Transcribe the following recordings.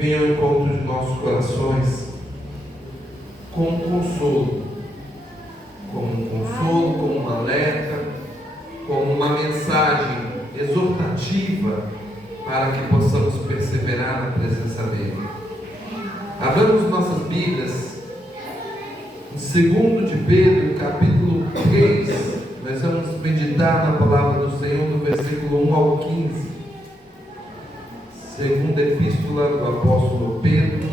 vem ao encontro de nossos corações com um consolo, como um alerta, como uma mensagem exortativa para que possamos perseverar na presença dele. Abramos nossas Bíblias em 2 de Pedro, capítulo 3. Nós vamos meditar na palavra do Senhor do versículo 1 ao 15. Segunda Epístola do Apóstolo Pedro,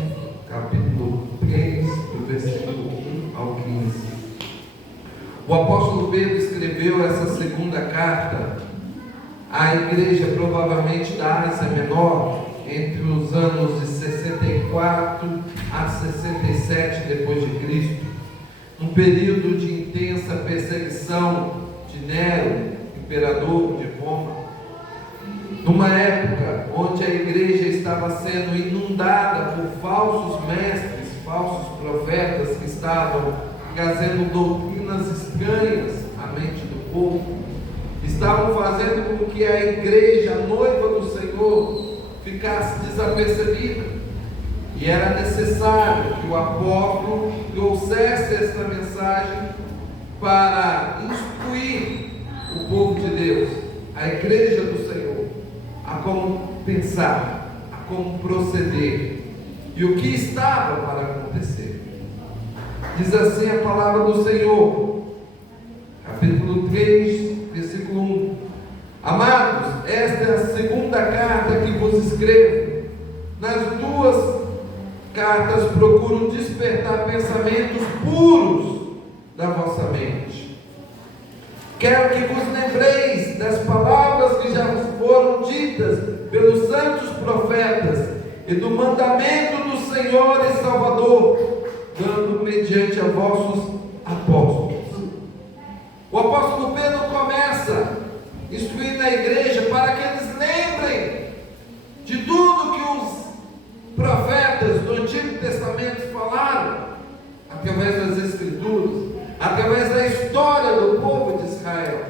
capítulo 3, do versículo 1 ao 15. O apóstolo Pedro escreveu essa segunda carta à igreja, provavelmente da Ásia Menor, entre os anos de 64 a 67 depois de Cristo, um período de intensa perseguição de Nero, imperador de Roma, numa época onde a igreja estava sendo inundada por falsos mestres, falsos profetas que estavam trazendo doutrinas estranhas à mente do povo, estavam fazendo com que a igreja, a noiva do Senhor, ficasse desapercebida, e era necessário que o apóstolo trouxesse esta mensagem para instruir o povo de Deus, a igreja do Senhor, a como pensar, a como proceder e o que estava para acontecer. Diz assim a palavra do Senhor, capítulo 3, versículo 1: Amados, esta é a segunda carta que vos escrevo. Nas duas cartas procuro despertar pensamentos puros da vossa mente. Quero que vos lembreis das palavras que já vos foram ditas pelos santos profetas e do mandamento do Senhor e Salvador, dando mediante a vossos apóstolos. O apóstolo Pedro começa instruindo a igreja para que eles lembrem de tudo que os profetas do Antigo Testamento falaram, através das Escrituras, através da história do povo de Israel,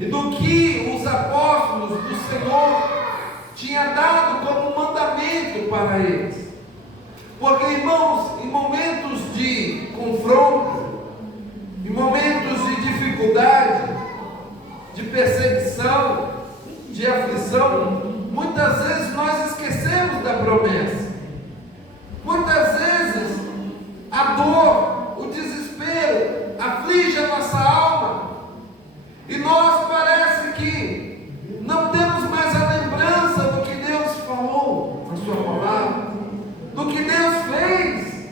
e do que os apóstolos do Senhor tinham dado como mandamento para eles. Porque, irmãos, em momentos de confronto, em momentos de dificuldade, de perseguição, de aflição, muitas vezes nós esquecemos da promessa. Muitas vezes a dor, o desespero aflige a nossa alma, e nós parece que não temos mais a lembrança do que Deus falou na sua palavra, do que Deus fez,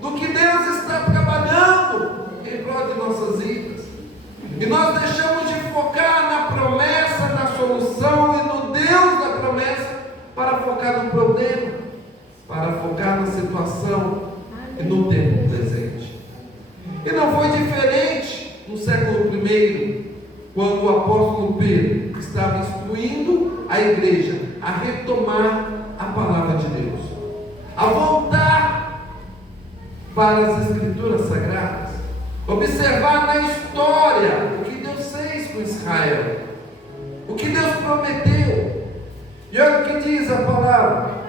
do que Deus está trabalhando em prol de nossas vidas, e nós deixamos de focar na promessa, na solução e no Deus da promessa, para focar no problema, para focar na situação e no tempo presente. E não foi diferente no século I, quando o apóstolo Pedro estava instruindo a igreja a retomar a palavra de Deus, a voltar para as Escrituras Sagradas, observar na história o que Deus fez com Israel, o que Deus prometeu. E olha o que diz a palavra: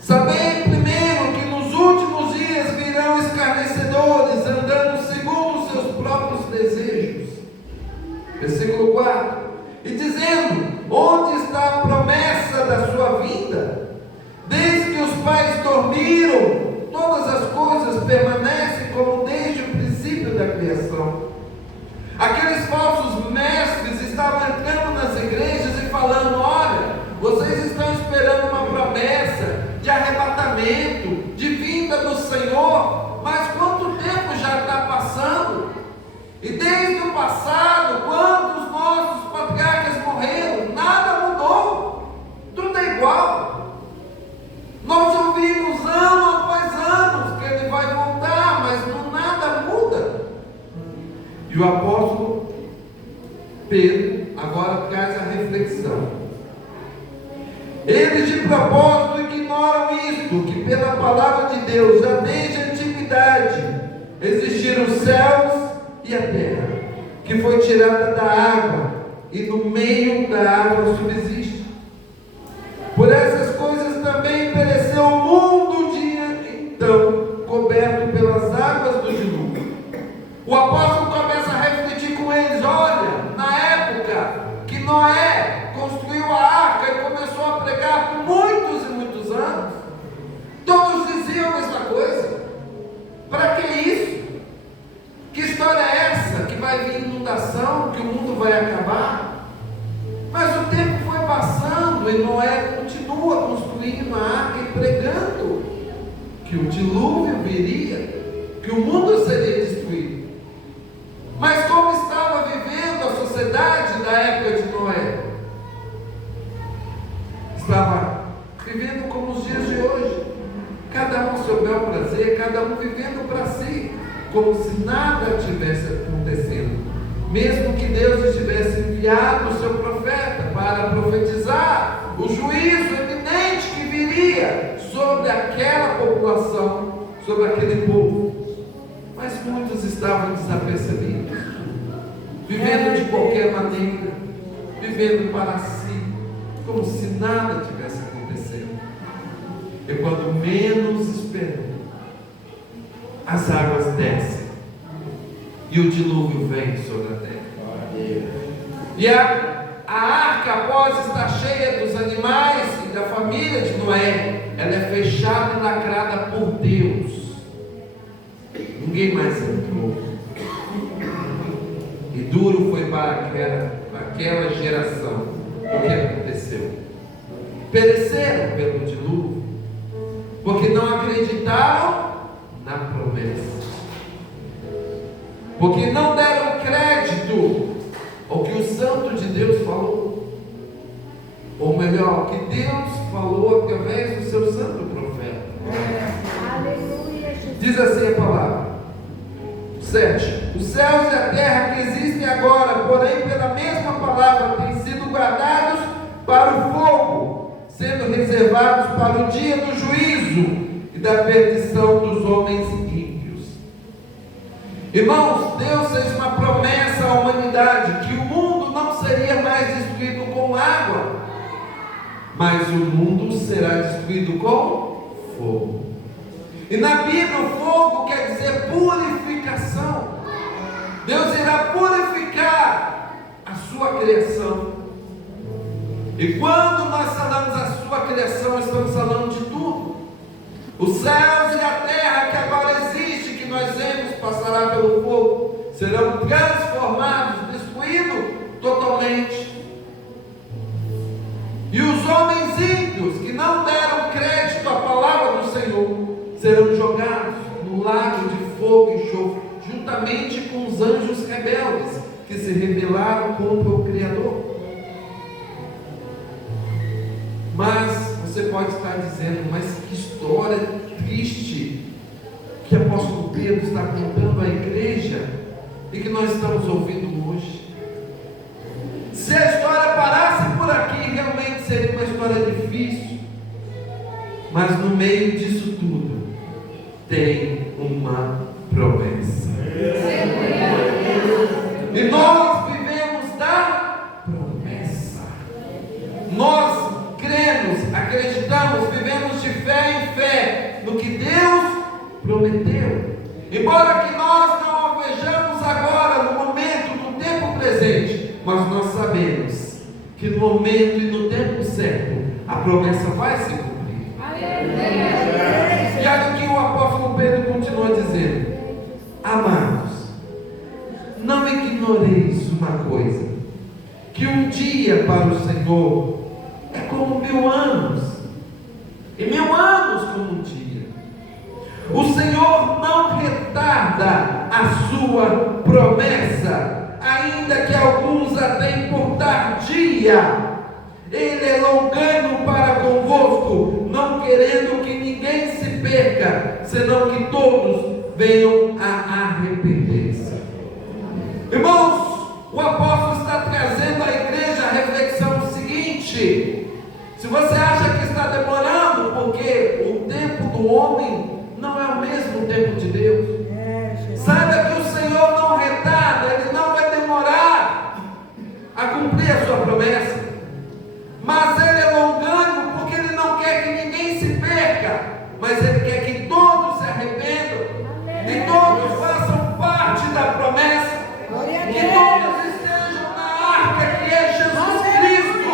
Sabei primeiro que nos últimos dias virão escarnecedores, andando segundo os seus próprios desejos. Versículo 4: E dizendo: Onde está a promessa da sua vinda? Desde que os pais dormiram, todas as coisas permanecem como desde o princípio da criação. Aqueles falsos mestres estavam entrando nas igrejas e falando: olha, vocês estão esperando uma promessa de arrebatamento, de vinda do Senhor, mas quanto tempo já está passando? E desde o passado, quantos nossos patriarcas morreram? Nada mudou, tudo é igual. Nós ouvimos ano após ano que ele vai voltar, mas nada muda. E o apóstolo Pedro agora traz a reflexão. Eles de propósito ignoram isto, que pela palavra de Deus, já desde a antiguidade, existiram os céus e a terra, que foi tirada da água, e no meio da água subsiste. Por essas coisas Noé continua construindo a arca e pregando que o dilúvio viria, que o mundo seria destruído. Mas como estava vivendo a sociedade da época de Noé? Estava vivendo como os dias de hoje, cada um seu bel prazer, cada um vivendo para si, como se nada tivesse acontecendo, mesmo que Deus estivesse enviado o seu profeta para profetizar o juízo eminente que viria sobre aquela população, sobre aquele povo. Mas muitos estavam desapercebidos, vivendo de qualquer maneira, vivendo para si, como se nada tivesse acontecendo. E quando menos esperam, as águas descem e o dilúvio vem sobre a terra. E a arca, após estar cheia dos animais e da família de Noé, ela é fechada e lacrada por Deus. Ninguém mais entrou. E duro foi para aquela geração o que aconteceu. Pereceram pelo dilúvio, porque não acreditaram na promessa, porque não deram crédito ao que o Santo de Deus falou, ou melhor, que Deus falou através do seu santo profeta. Diz assim a palavra 7: os céus e a terra que existem agora, porém pela mesma palavra, têm sido guardados para o fogo, sendo reservados para o dia do juízo e da perdição dos homens ímpios. Irmãos, Deus fez uma promessa à humanidade, que o mundo não seria mais destruído com água, mas o mundo será destruído com fogo. E na Bíblia o fogo quer dizer purificação. Deus irá purificar a sua criação. E quando nós falamos a sua criação, estamos falando de tudo. Os céus e a terra que agora existe, que nós vemos passará pelo fogo, serão transformados, destruídos totalmente. E os homens ímpios que não deram crédito à palavra do Senhor serão jogados no lago de fogo e enxofre, juntamente com os anjos rebeldes que se rebelaram contra o Criador. Mas você pode estar dizendo: mas que história triste que o apóstolo Pedro está contando à igreja e que nós estamos ouvindo hoje. Se a história parasse por aqui, realmente seria uma história difícil. Mas no meio disso tudo tem uma promessa. E nós vivemos da promessa. Nós cremos, acreditamos, vivemos de fé em fé no que Deus prometeu. Embora que nós não a vejamos agora, no momento, no tempo presente, mas nós sabemos que no momento e no tempo certo a promessa vai se cumprir. E olha o que o apóstolo Pedro continua dizendo: amados, não ignoreis uma coisa, que um dia para o Senhor é como 1000 anos, e 1000 anos como um dia. O Senhor não retarda a sua promessa, ainda que alguns a deem por tardia. Ele é longânimo para convosco, não querendo que ninguém se perca, senão que todos venham a arrepender-se. Irmãos, o apóstolo está trazendo à igreja a reflexão seguinte: se você acha que está demorando, porque o tempo do homem não é o mesmo tempo de Deus, saiba que o Senhor não retarda, Ele não vai demorar a cumprir a sua promessa, mas Ele é longânimo, porque Ele não quer que ninguém se perca, mas Ele quer que todos se arrependam, que todos façam parte da promessa, que todos estejam na arca que é Jesus Cristo.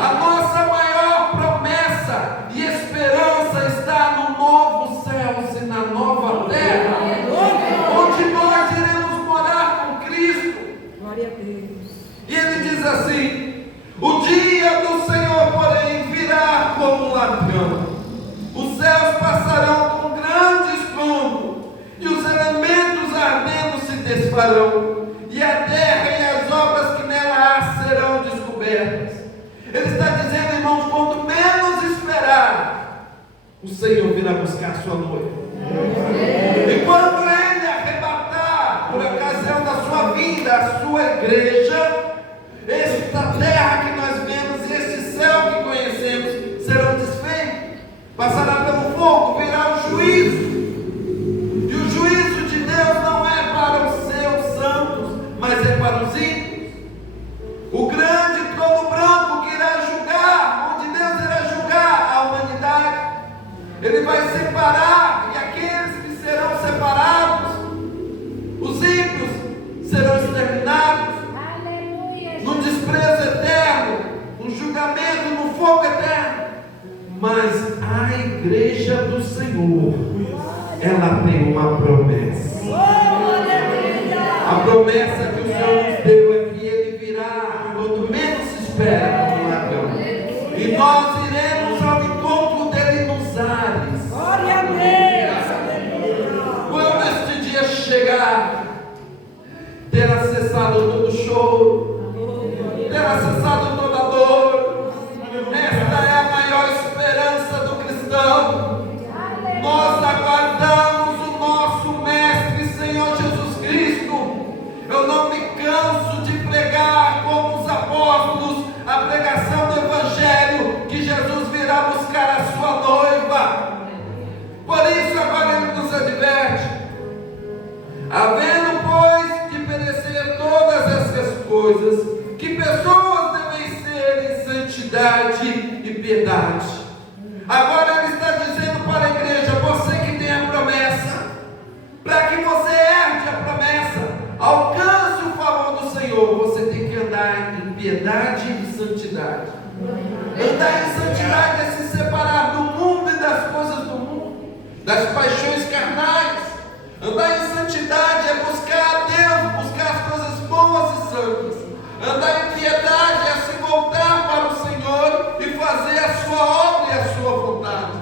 A nossa maior promessa e esperança está no novo céu e na nova terra, onde nós iremos morar com Cristo. Glória a Deus. E Ele como um ladrão. Os céus passarão com grande estrondo, e os elementos ardendo se desfarão, e a terra e as obras que nela há serão descobertas. Ele está dizendo, irmãos, quando menos esperar, o Senhor virá buscar a sua noiva. E quando Ele arrebatar, por ocasião da sua vinda, a sua igreja, esta terra que nós vemos e este céu que conhecemos serão desfeitos, passará pelo fogo, virá o juízo. E o juízo de Deus não é para os seus santos, mas é para os ímpios. O grande trono branco que irá julgar, onde Deus irá julgar a humanidade, Ele vai separar, e aqueles que serão separados, os ímpios, serão exterminados no desprezo eterno, no julgamento, no fogo eterno. Mas a igreja do Senhor, ela tem uma promessa. A promessa que o Senhor nos deu é que Ele virá quando menos se espera como um ladrão, e nós iremos ao encontro dele nos ares. Quando este dia chegar, terá cessado todo choro, terá cessado toda dor. Esta é a maior esperança do cristão. Nós aguardamos o nosso Mestre, Senhor Jesus Cristo. Eu não me canso de pregar como os apóstolos a pregação do Evangelho, que Jesus virá buscar a sua noiva. Por isso agora Ele nos adverte: havendo, pois, de perecer todas essas coisas, que pessoas devem ser em santidade e piedade. Agora Ele está dizendo para a igreja: você que tem a promessa, para que você herde a promessa, alcance o favor do Senhor, você tem que andar em piedade e santidade. Andar em santidade é se separar do mundo e das coisas do mundo, das paixões carnais. Andar em santidade é buscar a Deus, buscar as coisas boas e santas. Andar em piedade é se voltar para o Senhor e fazer a sua obra e a sua vontade.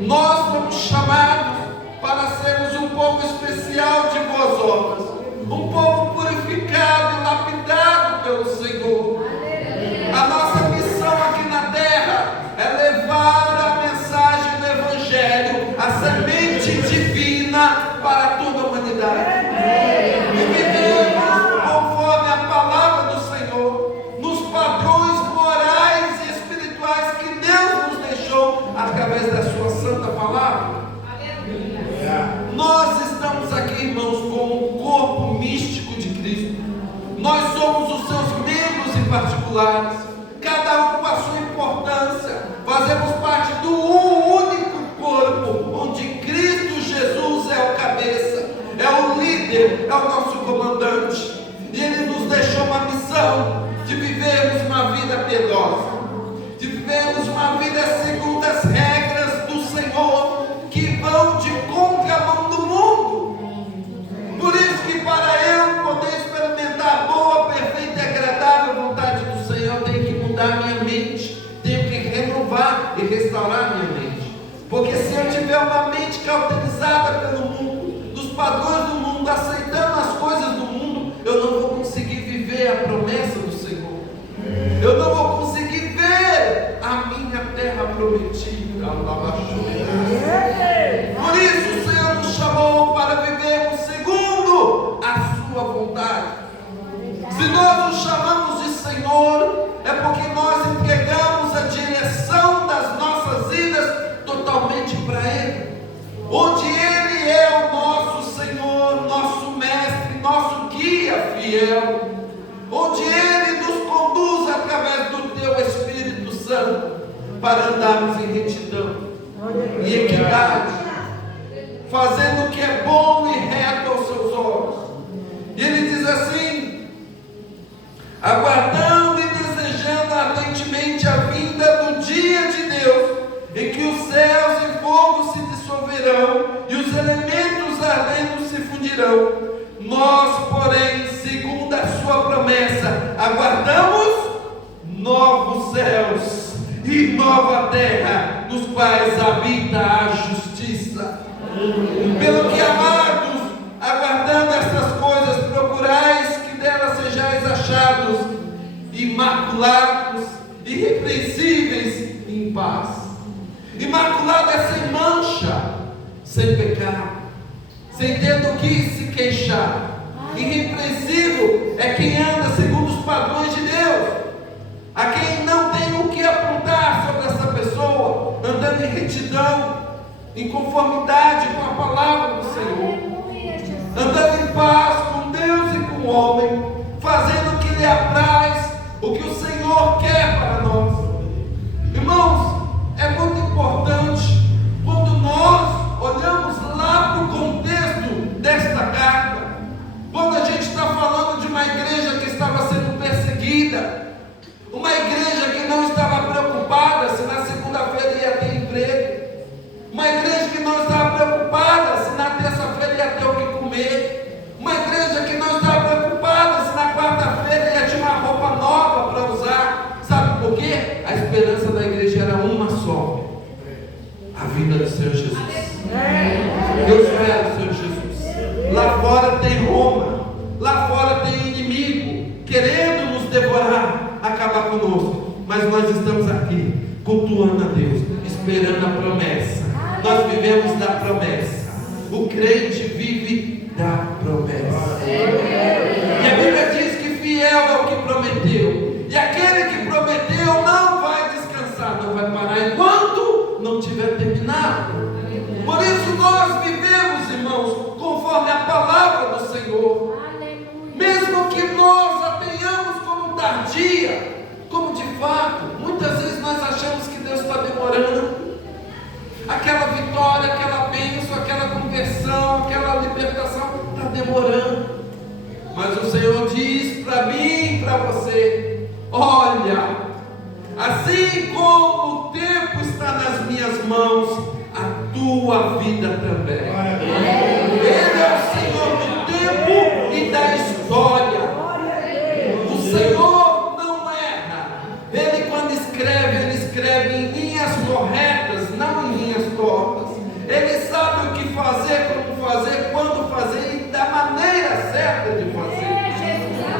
Nós fomos chamados para sermos um povo especial de boas obras, um povo purificado e lapidado pelo Senhor. A nossa missão aqui na terra é levar a mensagem do Evangelho, a semente divina, para toda a humanidade. E vivemos conforme a palavra do Senhor, nos padrões morais e espirituais que Deus nos deixou através da sua santa palavra. Nós estamos aqui, irmãos, como um corpo místico de Cristo. Nós somos os seus membros em particulares, cada um com a sua importância. Fazemos parte do único corpo, onde Cristo Jesus é o cabeça, é o líder, é o nosso comandante. E Ele nos deixou uma missão de vivermos uma vida piedosa, de vivermos uma vida segundo as regras do Senhor, que vão de contramão do mundo. Por isso que para eu poder experimentar a boa, perfeita e agradável vontade do Senhor, eu tenho que mudar minha mente, tenho que renovar e restaurar minha mente. Porque se eu tiver uma mente cauterizada pelo mundo, dos padrões do mundo, aceitando as coisas do mundo, eu não vou conseguir viver a promessa do Senhor. Eu não vou conseguir ver a minha terra prometida. Por isso o Senhor nos chamou para vivermos segundo a sua vontade. Se nós nos chamamos de Senhor, é porque nós entregamos a direção das nossas vidas totalmente para Ele, onde Ele é o nosso Senhor, nosso Mestre, nosso guia fiel, onde Ele nos conduz através do Teu Espírito Santo para andarmos em retidão e equidade, fazendo o que é bom e reto aos seus olhos. E Ele diz assim: aguardando e desejando ardentemente a vinda do dia de Deus, em que os céus e fogo se dissolverão e os elementos ardendo se fundirão. Nós, porém, segundo a sua promessa, aguardamos novos céus e e nova terra, nos quais habita a justiça. Pelo que, amados, aguardando essas coisas, procurais que delas sejais achados, imaculados, irrepreensíveis e em paz. Imaculado é sem mancha, sem pecado, sem ter do que se queixar. Irrepreensível é quem anda segundo os padrões de Deus, a quem não tem o que apontar sobre essa pessoa, andando em retidão, em conformidade com a palavra do Senhor, andando em paz com Deus e com o homem, fazendo o que lhe apraz, o que o Senhor quer para nós. Irmãos, é muito importante quando nós olhamos lá para o contexto desta carta, quando a gente está falando de uma igreja que estava sendo perseguida, uma igreja que não estava preocupada se na segunda-feira ia ter emprego, uma igreja que não estava preocupada se na terça-feira ia ter o que comer, uma igreja que não estava preocupada se na quarta-feira ia ter uma roupa nova para usar. Sabe por quê? A esperança da igreja era uma só: a vinda do Senhor Jesus. Eu espero o Senhor Jesus. Lá fora tem Roma, lá fora tem inimigo querendo nos devorar, acabar conosco, mas nós estamos aqui cultuando a Deus, esperando a promessa. Nós vivemos da promessa. O crente vive da promessa. E a Bíblia diz que fiel é o que prometeu, e aquele que prometeu não vai descansar, não vai parar enquanto não tiver terminado. Por isso nós vivemos, irmãos, conforme a palavra do Senhor. Mesmo que nós a tenhamos como tardia, como de fato, muitas vezes nós achamos que Deus está demorando. Aquela vitória, aquela bênção, aquela conversão, aquela libertação está demorando. Mas o Senhor diz para mim e para você: olha, assim como o tempo está nas minhas mãos, a tua vida também. Ele é o Senhor do tempo e da história. O Senhor não erra. Ele, quando escreve, ele escreve em linhas corretas, não em linhas tortas. Ele sabe o que fazer, como fazer, quando fazer e da maneira certa de fazer.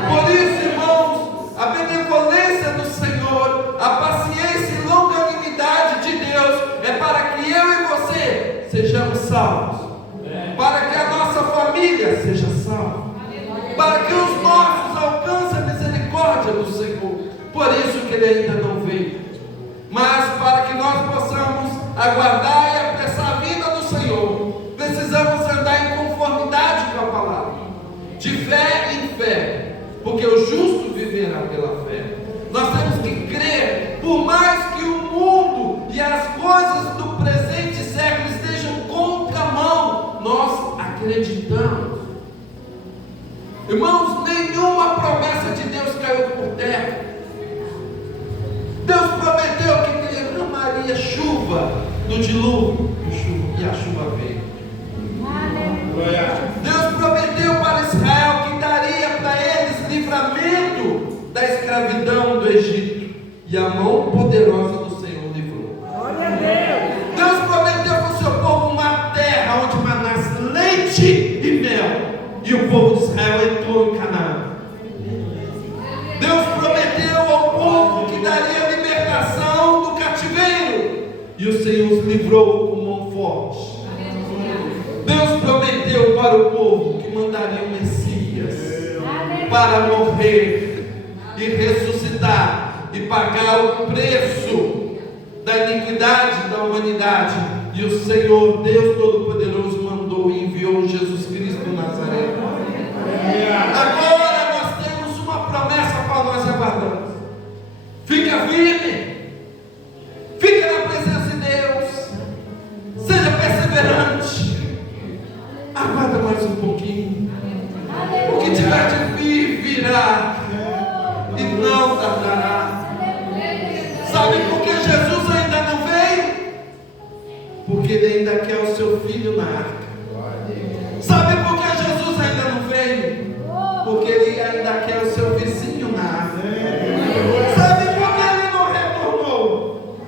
Por isso, irmãos, a benevolência do Senhor, a paciência e longanimidade de Deus é para que eu e você sejamos salvos, para que a nossa família seja salva, para que os nossos alcancem a misericórdia do Senhor. Por isso que Ele ainda não veio, mas para que nós possamos aguardar e apressar a vinda do Senhor, precisamos andar em conformidade com a palavra, de fé em fé, porque o justo viverá pela fé. Nós temos que crer, por mais que o mundo e as coisas do presente século estejam contramão, nós acreditamos. Irmãos, nenhuma promessa de Deus caiu por terra. Deus prometeu que derramaria chuva no dilúvio, e a chuva veio. Deus prometeu para Israel que daria para eles livramento da escravidão do Egito, e a mão poderosa do Senhor livrou. Deus prometeu para o seu povo uma terra onde manasse leite e mel, e o povo de Israel entrou em Canaã. Deus prometeu ao povo que daria libertação do cativeiro, e o Senhor os livrou com mão forte. Deus prometeu para o povo que mandaria o Messias para morrer e ressuscitar e pagar o preço da iniquidade da humanidade. E o Senhor, Deus Todo-Poderoso, mandou e enviou Jesus Cristo Nazareno. Agora nós temos uma promessa para nós aguardando. Fica firme, fica na presença de Deus, seja perseverante, aguarda mais um pouquinho. O que tiver de vir, virá, e não tardará. Sabe por que Jesus ainda não veio? Porque Ele ainda quer o seu filho na arca. Sabe por que Jesus ainda não veio? Porque Ele ainda quer o seu vizinho na arca. Sabe por que Ele não retornou?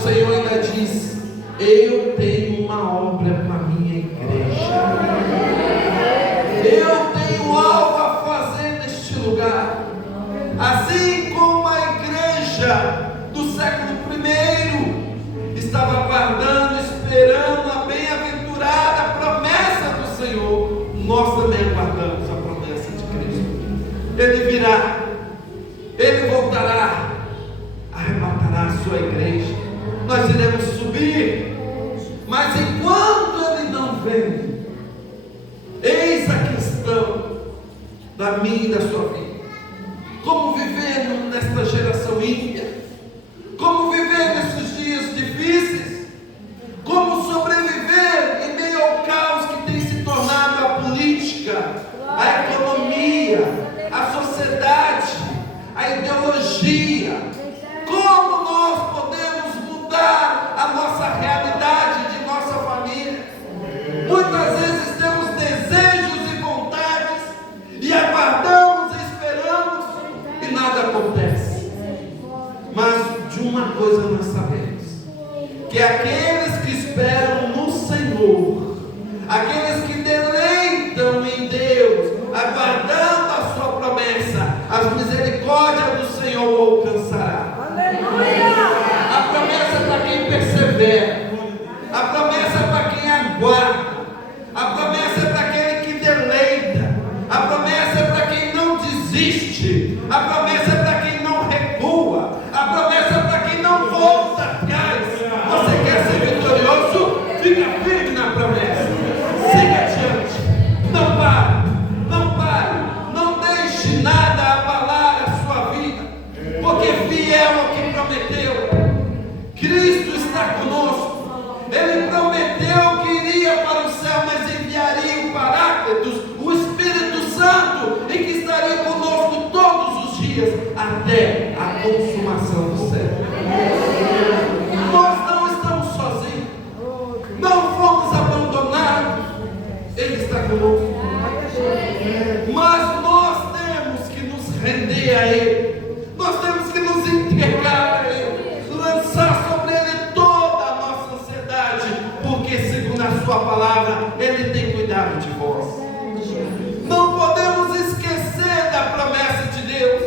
o Senhor ainda diz: eu tenho uma obra para a minha igreja. Eu tenho algo a fazer neste lugar. Assim como a igreja do século I estava aguardando, esperando a bem-aventurada promessa do Senhor, nós também aguardamos a promessa de Cristo. Ele virá, Ele voltará, arrebatará a sua igreja, nós iremos subir. Mas enquanto Ele não vem, eis a questão da minha e da sua vida. Como viver nesta geração ímpia? Como viver nesses dias difíceis? Como sobreviver em meio ao caos que tem se tornado a política, a economia, a sociedade, a ideologia? Como nós podemos mudar a nossa realidade de nossa família? Muitas vezes temos desejos e vontades e aguardamos, esperamos e nada acontece. Mas de uma coisa nós sabemos: que aqueles que esperam no Senhor, aqueles que deleitam em Deus, aguardando a sua promessa, as misericórdias do Senhor alcançará. A promessa é para quem persevera, a promessa é para quem aguarda, a promessa é para aquele que deleita, a promessa é para quem não desiste, a promessa é para quem não recua, a promessa é para quem não volta atrás. Você quer ser vitorioso? Fica firme na promessa, siga adiante, não pare, não pare, não deixe nada abalar a sua vida, porque fiel ao que prometeu. Cristo está conosco. Ele prometeu que iria para o céu, mas enviaria o Paráclitos, o Espírito Santo, e que estaria conosco todos os dias até a consumação do céu. Nós não estamos sozinhos, não fomos abandonados. Ele está conosco, mas nós temos que nos render a Ele, nós temos que nos entregar a Ele, lançar sobre Ele toda a nossa ansiedade, porque segundo a sua palavra, Ele tem cuidado de vós. Não podemos esquecer da promessa de Deus.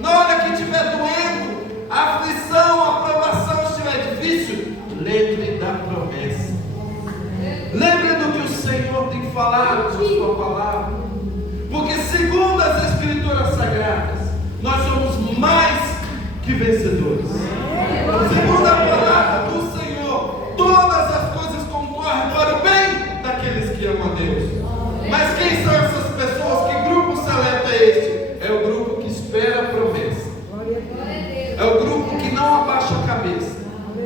Na hora que estiver doendo, a aflição, a provação estiver difícil, lembre da promessa. Lembre do que o Senhor tem falado na sua palavra, porque segundo as Escrituras Sagradas, nós somos mais que vencedores. Segundo a palavra do Senhor, todas as coisas concorrem para o bem daqueles que amam a Deus. Mas quem são essas pessoas? Que grupo seleto é este? É o grupo que espera a promessa, é o grupo que não abaixa a cabeça,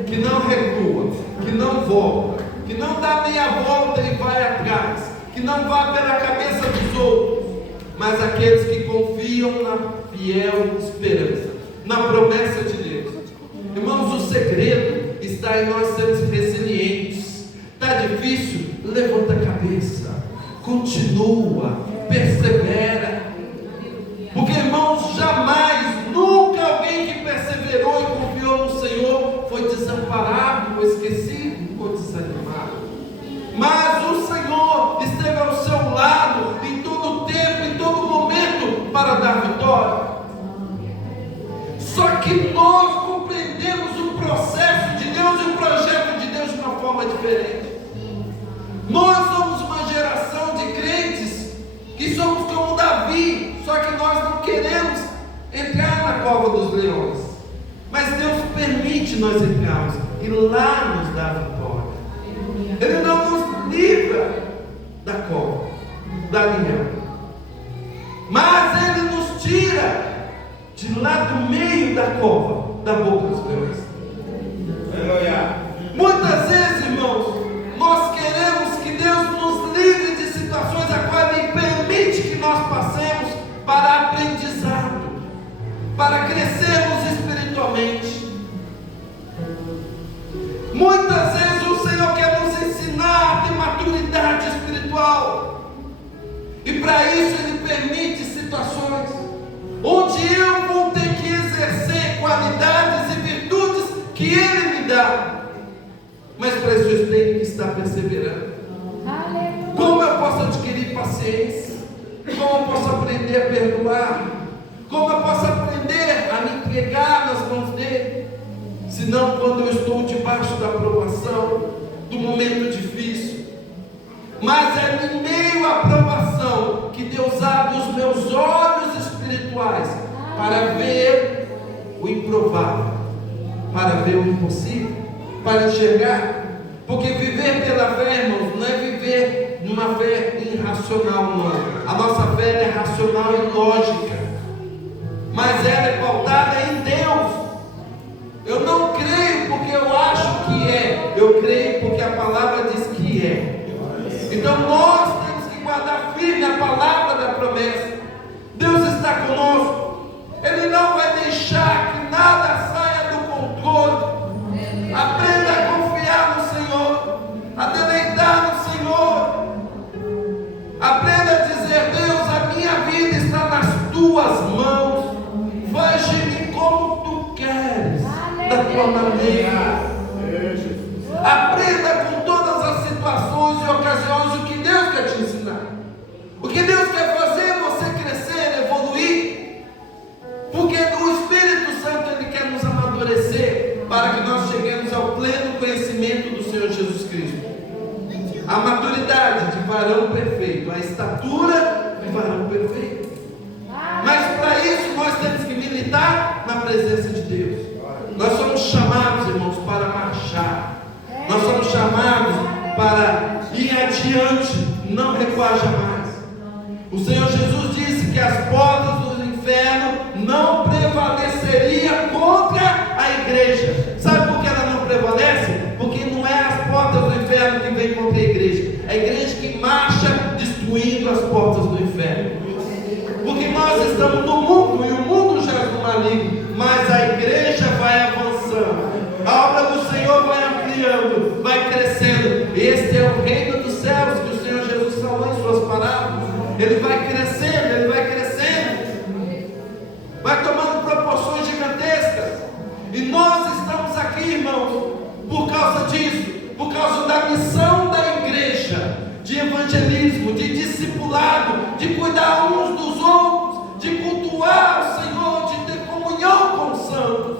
que não recua, que não volta, que não dá meia volta e vai atrás, que não vai pela cabeça dos outros, mas aqueles que confiam na fiel esperança, na promessa de Deus. Irmãos, o segredo está em nós sermos resilientes. Está difícil? Levanta a cabeça, continua, persevera. Porque, irmãos, jamais, nunca alguém que perseverou e confiou no Senhor foi desamparado, ou esquecido, ou desanimado. Mas o Senhor esteve ao seu lado em todo tempo, em todo momento, para dar vitória. Só que nós compreendemos o processo de Deus e o projeto de Deus de uma forma diferente. Nós somos uma geração de crentes que somos como Davi, só que nós não queremos entrar na cova dos leões, mas Deus permite nós entrarmos e lá nos dá vitória. Ele não nos livra da cova, da leão, mas Ele nos tira de lá do meio da cova, da boca dos leões. Muitas vezes, irmãos, nós queremos que Deus nos livre de situações a qual Ele permite que nós passemos para aprendizado, para crescermos espiritualmente. Muitas vezes o Senhor quer nos ensinar a ter maturidade espiritual, e para isso Ele permite situações onde eu vou ter que exercer qualidades e virtudes que Ele me dá. perdoar, mas para isso eu tenho que estar perseverando. Como eu posso adquirir paciência? Como eu posso aprender a perdoar? Como eu posso aprender a me entregar nas mãos dele? Senão quando eu estou debaixo da aprovação, do momento difícil. Mas é em meio à aprovação que Deus abre os meus olhos espirituais para ver o improvável, para ver o impossível, para enxergar. Porque viver pela fé, irmãos, não é viver numa fé irracional, não. A nossa fé é racional e lógica, mas ela é pautada em Deus. Eu não creio porque eu acho que é, eu creio porque a palavra diz que é. Então nós temos que guardar firme a palavra da promessa. Deus está conosco, Ele não vai deixar que nada saia do controle. Aprenda a confiar no Senhor, a deleitar no Senhor. Aprenda a dizer: Deus, a minha vida está nas tuas mãos, faz de mim como tu queres, da tua maneira. Aprenda com todas as situações e ocasiões o que Deus quer te ensinar. O que Deus quer fazer é você crescer, evoluir. Porque o Espírito Santo, Ele quer nos amadurecer para que nós cheguemos ao pleno conhecimento do Senhor Jesus Cristo. A maturidade de varão perfeito, a estatura de varão perfeito. Mas para isso nós temos que militar na presença de Deus. Nós somos chamados, irmãos, para marchar. Nós somos chamados para ir adiante, não recuar jamais. O Senhor Jesus disse que as portas do inferno não prevaleceriam contra a igreja. Sabe por que ela não prevalece? Porque não é as portas do inferno que vem contra a igreja. É a igreja que marcha destruindo as portas do inferno. Porque nós estamos no mundo e o mundo já é no maligno, mas a igreja vai avançando. A obra do Senhor vai ampliando, vai crescendo. Este é o reino dos céus que o Senhor Jesus falou em suas parábolas. Ele vai crescendo, ele vai crescendo, vai tomando proporções gigantescas. E nós estamos aqui, irmãos, por causa disso, por causa da missão da igreja, de evangelismo, de discipulado, de cuidar uns dos outros, de cultuar o Senhor, de ter comunhão com os santos,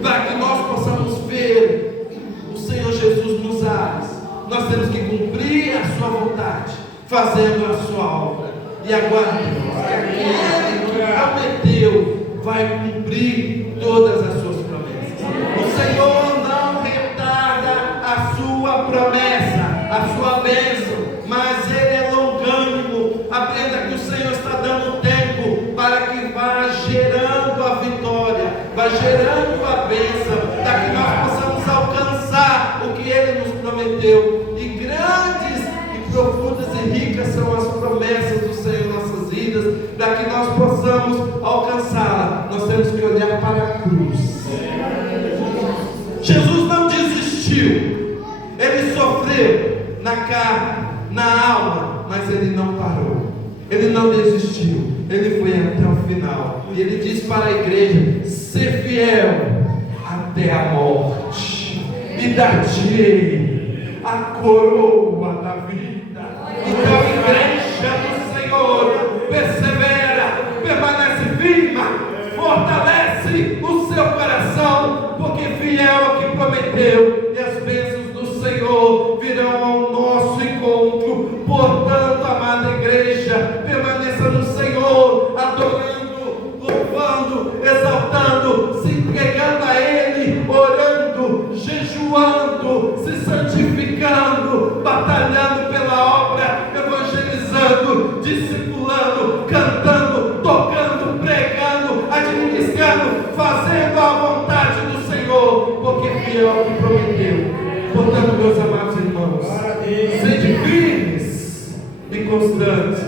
para que nós possamos ver o Senhor Jesus nos ares. Nós temos que cumprir a sua vontade, fazendo a sua obra, e aguardemos que aquele que prometeu vai cumprir todas as suas promessas. O Senhor não retarda a sua promessa, a sua bênção, mas Ele é longânimo. Aprenda que o Senhor está dando tempo para que vá gerando a vitória, vá gerando a bênção, para que nós possamos alcançar o que Ele nos prometeu. E grandes e profundas e ricas são as promessas do Senhor em nossas vidas. Para que nós possamos alcançá-la, nós temos que olhar para a cruz. Jesus não desistiu. Ele sofreu na carne, na alma, mas Ele não parou. Ele não desistiu. Ele foi até o final. E Ele diz para a igreja: ser fiel até a morte, e dar-te-ei a coroa da vida. Então, igreja do Senhor, persevera, permanece firme, fortalece o seu coração, porque fiel é o que prometeu, e as bênçãos do Senhor virão ao nosso encontro. Portanto, amada igreja, permaneça no Senhor, adorando, louvando, exaltando, se entregando a Ele, orando, jejuando, se santificando, batalhando pela obra, evangelizando, discipulando, cantando, tocando, pregando, administrando, fazendo a vontade do Senhor, porque fiel é o que prometeu. Portanto, meus amados irmãos, sede firmes e constantes,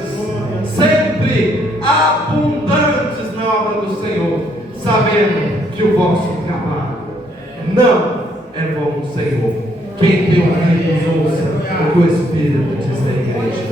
sempre abundantes na obra do Senhor, sabendo que o vosso trabalho não é vão no Senhor. Quem tem ouvidos ouça o que o Espírito diz à igreja.